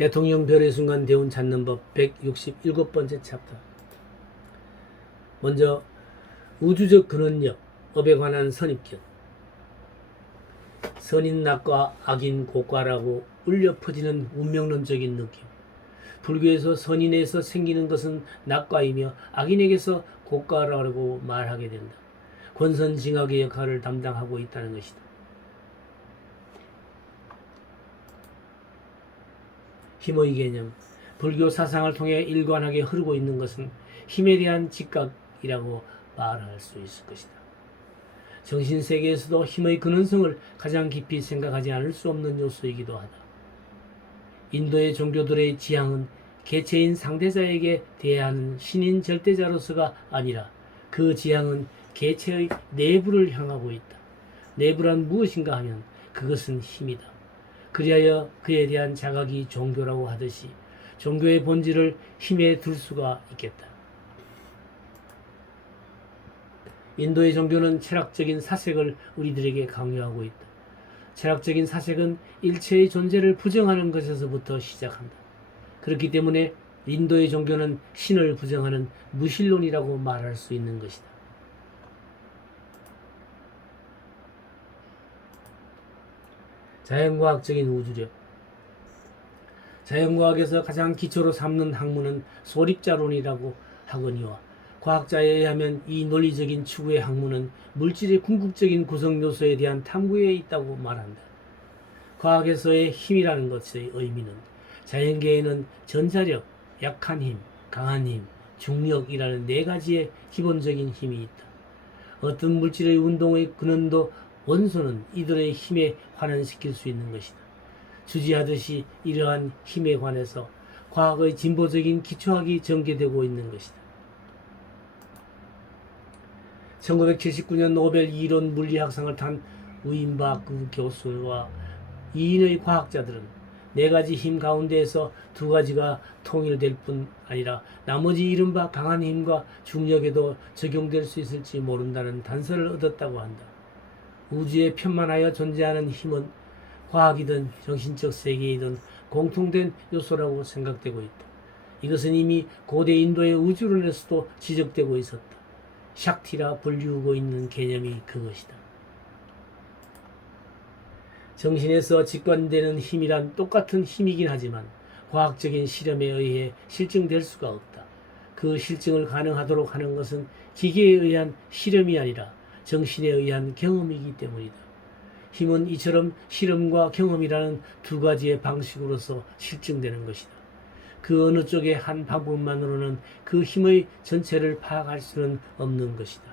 대통령 별의 순간 대운 찾는 법 167번째 챕터. 먼저 우주적 근원력, 업에 관한 선입견. 선인 낙과 악인 고과라고 울려 퍼지는 운명론적인 느낌. 불교에서 선인에서 생기는 것은 낙과이며 악인에게서 고과라고 말하게 된다. 권선징악의 역할을 담당하고 있다는 것이다. 힘의 개념, 불교 사상을 통해 일관하게 흐르고 있는 것은 힘에 대한 직각이라고 말할 수 있을 것이다. 정신 세계에서도 힘의 근원성을 가장 깊이 생각하지 않을 수 없는 요소이기도 하다. 인도의 종교들의 지향은 개체인 상대자에게 대하는 신인 절대자로서가 아니라 그 지향은 개체의 내부를 향하고 있다. 내부란 무엇인가 하면 그것은 힘이다. 그리하여 그에 대한 자각이 종교라고 하듯이 종교의 본질을 힘에 둘 수가 있겠다. 인도의 종교는 철학적인 사색을 우리들에게 강요하고 있다. 철학적인 사색은 일체의 존재를 부정하는 것에서부터 시작한다. 그렇기 때문에 인도의 종교는 신을 부정하는 무신론이라고 말할 수 있는 것이다. 자연과학적인 우주력 자연과학에서 가장 기초로 삼는 학문은 소립자론이라고 하거니와 과학자에 의하면 이 논리적인 추구의 학문은 물질의 궁극적인 구성 요소에 대한 탐구에 있다고 말한다. 과학에서의 힘이라는 것의 의미는 자연계에는 전자력, 약한 힘, 강한 힘, 중력이라는 네 가지의 기본적인 힘이 있다. 어떤 물질의 운동의 근원도 원소는 이들의 힘에 환원시킬 수 있는 것이다. 주지하듯이 이러한 힘에 관해서 과학의 진보적인 기초학이 전개되고 있는 것이다. 1979년 노벨 이론 물리학상을 탄 우인바크 교수와 이인의 과학자들은 네 가지 힘 가운데에서 두 가지가 통일될 뿐 아니라 나머지 이른바 강한 힘과 중력에도 적용될 수 있을지 모른다는 단서를 얻었다고 한다. 우주에 편만하여 존재하는 힘은 과학이든 정신적 세계이든 공통된 요소라고 생각되고 있다. 이것은 이미 고대 인도의 우주론에서도 지적되고 있었다. 샥티라 불리우고 있는 개념이 그것이다. 정신에서 직관되는 힘이란 똑같은 힘이긴 하지만 과학적인 실험에 의해 실증될 수가 없다. 그 실증을 가능하도록 하는 것은 기계에 의한 실험이 아니라 정신에 의한 경험이기 때문이다. 힘은 이처럼 실험과 경험이라는 두 가지의 방식으로서 실증되는 것이다. 그 어느 쪽의 한 방법만으로는 그 힘의 전체를 파악할 수는 없는 것이다.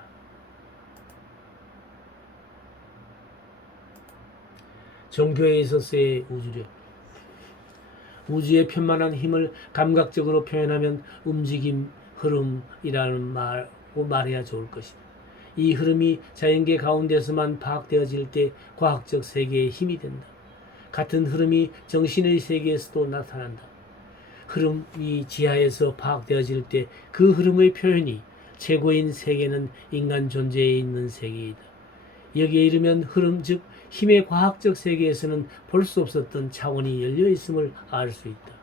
종교에 있어서의 우주력. 우주의 편만한 힘을 감각적으로 표현하면 움직임, 흐름이라는 말고 말해야 좋을 것이다. 이 흐름이 자연계 가운데서만 파악되어질 때 과학적 세계의 힘이 된다. 같은 흐름이 정신의 세계에서도 나타난다. 흐름이 지하에서 파악되어질 때 그 흐름의 표현이 최고인 세계는 인간 존재에 있는 세계이다. 여기에 이르면 흐름 즉 힘의 과학적 세계에서는 볼 수 없었던 차원이 열려 있음을 알 수 있다.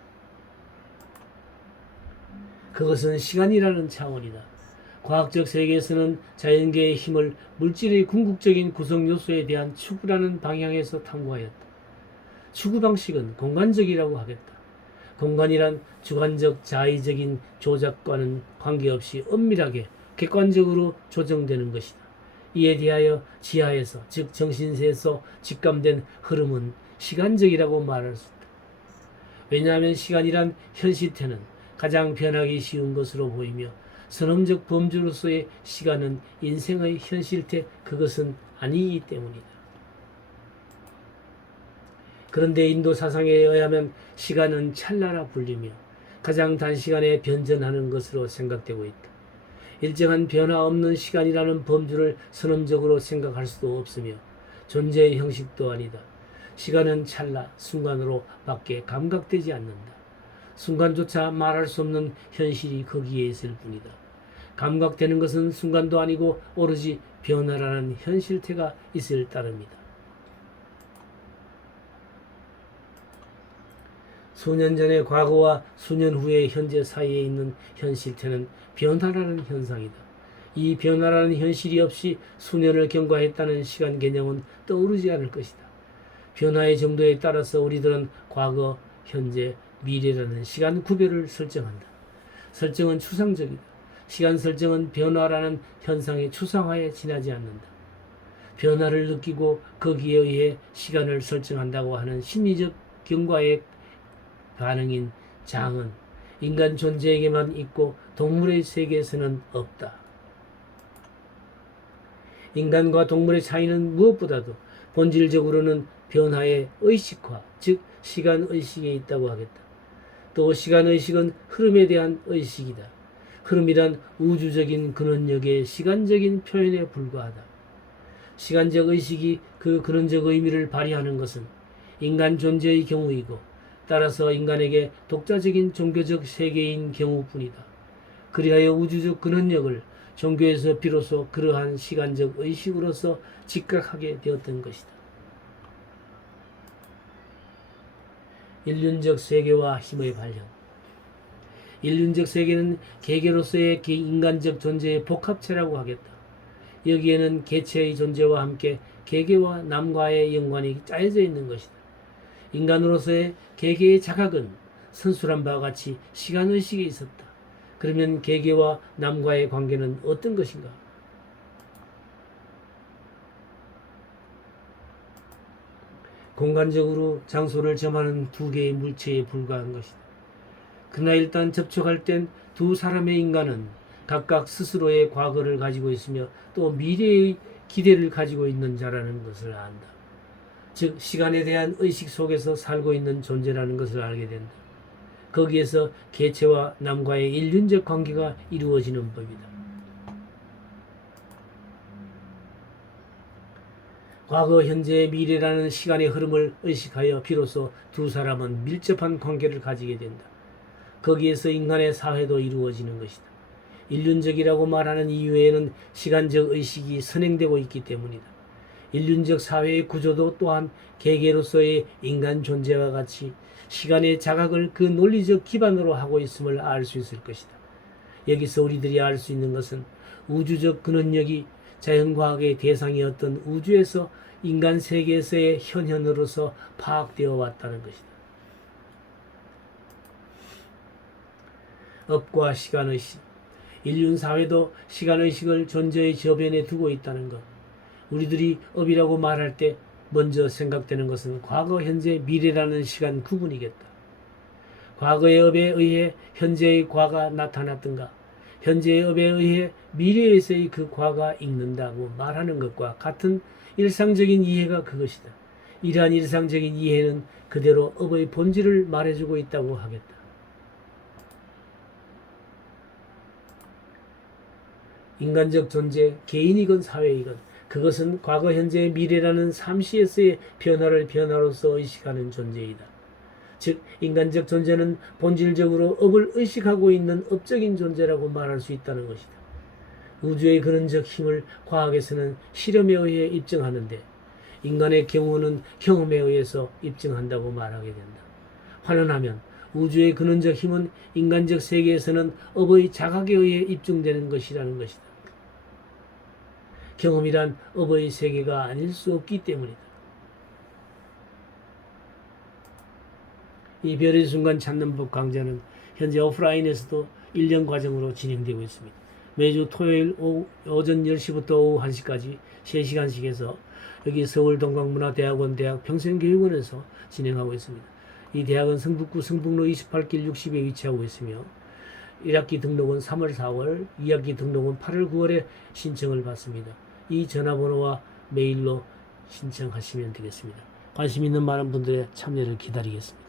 그것은 시간이라는 차원이다. 과학적 세계에서는 자연계의 힘을 물질의 궁극적인 구성 요소에 대한 추구라는 방향에서 탐구하였다. 추구 방식은 공간적이라고 하겠다. 공간이란 주관적 자의적인 조작과는 관계없이 엄밀하게 객관적으로 조정되는 것이다. 이에 대하여 지하에서 즉 정신세에서 직감된 흐름은 시간적이라고 말할 수 있다. 왜냐하면 시간이란 현실태는 가장 변하기 쉬운 것으로 보이며 선험적 범주로서의 시간은 인생의 현실태 그것은 아니기 때문이다. 그런데 인도 사상에 의하면 시간은 찰나라 불리며 가장 단시간에 변전하는 것으로 생각되고 있다. 일정한 변화 없는 시간이라는 범주를 선언적으로 생각할 수도 없으며 존재의 형식도 아니다. 시간은 찰나 순간으로 밖에 감각되지 않는다. 순간조차 말할 수 없는 현실이 거기에 있을 뿐이다. 감각되는 것은 순간도 아니고 오로지 변화라는 현실태가 있을 따름이다. 수년 전의 과거와 수년 후의 현재 사이에 있는 현실태는 변화라는 현상이다. 이 변화라는 현실이 없이 수년을 경과했다는 시간 개념은 떠오르지 않을 것이다. 변화의 정도에 따라서 우리들은 과거, 현재, 미래라는 시간 구별을 설정한다. 설정은 추상적이다. 시간 설정은 변화라는 현상의 추상화에 지나지 않는다. 변화를 느끼고 거기에 의해 시간을 설정한다고 하는 심리적 경과의 반응인 장은 인간 존재에게만 있고 동물의 세계에서는 없다. 인간과 동물의 차이는 무엇보다도 본질적으로는 변화의 의식화, 즉 시간 의식에 있다고 하겠다. 또 시간 의식은 흐름에 대한 의식이다. 흐름이란 우주적인 근원력의 시간적인 표현에 불과하다. 시간적 의식이 그 근원적 의미를 발휘하는 것은 인간 존재의 경우이고 따라서 인간에게 독자적인 종교적 세계인 경우뿐이다. 그리하여 우주적 근원력을 종교에서 비로소 그러한 시간적 의식으로서 직각하게 되었던 것이다. 인륜적 세계와 힘의 발현. 인륜적 세계는 개개로서의 개- 인간적 존재의 복합체라고 하겠다. 여기에는 개체의 존재와 함께 개개와 남과의 연관이 짜여져 있는 것이다. 인간으로서의 개개의 자각은 선술한 바와 같이 시간의식에 있었다. 그러면 개개와 남과의 관계는 어떤 것인가? 공간적으로 장소를 점하는 두 개의 물체에 불과한 것이다. 그러나 일단 접촉할 땐 두 사람의 인간은 각각 스스로의 과거를 가지고 있으며 또 미래의 기대를 가지고 있는 자라는 것을 안다. 즉 시간에 대한 의식 속에서 살고 있는 존재라는 것을 알게 된다. 거기에서 개체와 남과의 일륜적 관계가 이루어지는 법이다. 과거, 현재, 미래라는 시간의 흐름을 의식하여 비로소 두 사람은 밀접한 관계를 가지게 된다. 거기에서 인간의 사회도 이루어지는 것이다. 인륜적이라고 말하는 이유에는 시간적 의식이 선행되고 있기 때문이다. 인륜적 사회의 구조도 또한 개개로서의 인간 존재와 같이 시간의 자각을 그 논리적 기반으로 하고 있음을 알 수 있을 것이다. 여기서 우리들이 알 수 있는 것은 우주적 근원력이 자연과학의 대상이었던 우주에서 인간 세계에서의 현현으로서 파악되어 왔다는 것이다. 업과 시간의식 인륜 사회도 시간의식을 존재의 저변에 두고 있다는 것. 우리들이 업이라고 말할 때 먼저 생각되는 것은 과거, 현재, 미래라는 시간 구분이겠다. 과거의 업에 의해 현재의 과가 나타났던가, 현재의 업에 의해 미래에서의 그 과가 읽는다고 말하는 것과 같은 일상적인 이해가 그것이다. 이러한 일상적인 이해는 그대로 업의 본질을 말해주고 있다고 하겠다. 인간적 존재, 개인이건 사회이건 그것은 과거, 현재, 미래라는 삼시에서의 변화를 변화로서 의식하는 존재이다. 즉 인간적 존재는 본질적으로 업을 의식하고 있는 업적인 존재라고 말할 수 있다는 것이다. 우주의 근원적 힘을 과학에서는 실험에 의해 입증하는데 인간의 경우는 경험에 의해서 입증한다고 말하게 된다. 환원하면 우주의 근원적 힘은 인간적 세계에서는 업의 자각에 의해 입증되는 것이라는 것이다. 경험이란 업의 세계가 아닐 수 없기 때문이다. 이 별의 순간 찾는 법 강좌는 현재 오프라인에서도 1년 과정으로 진행되고 있습니다. 매주 토요일 오후, 오전 10시부터 오후 1시까지 3시간씩 해서 여기 서울 동광문화대학원 대학 평생교육원에서 진행하고 있습니다. 이 대학은 성북구 성북로 28길 60에 위치하고 있으며 1학기 등록은 3월, 4월, 2학기 등록은 8월, 9월에 신청을 받습니다. 이 전화번호와 메일로 신청하시면 되겠습니다. 관심 있는 많은 분들의 참여를 기다리겠습니다.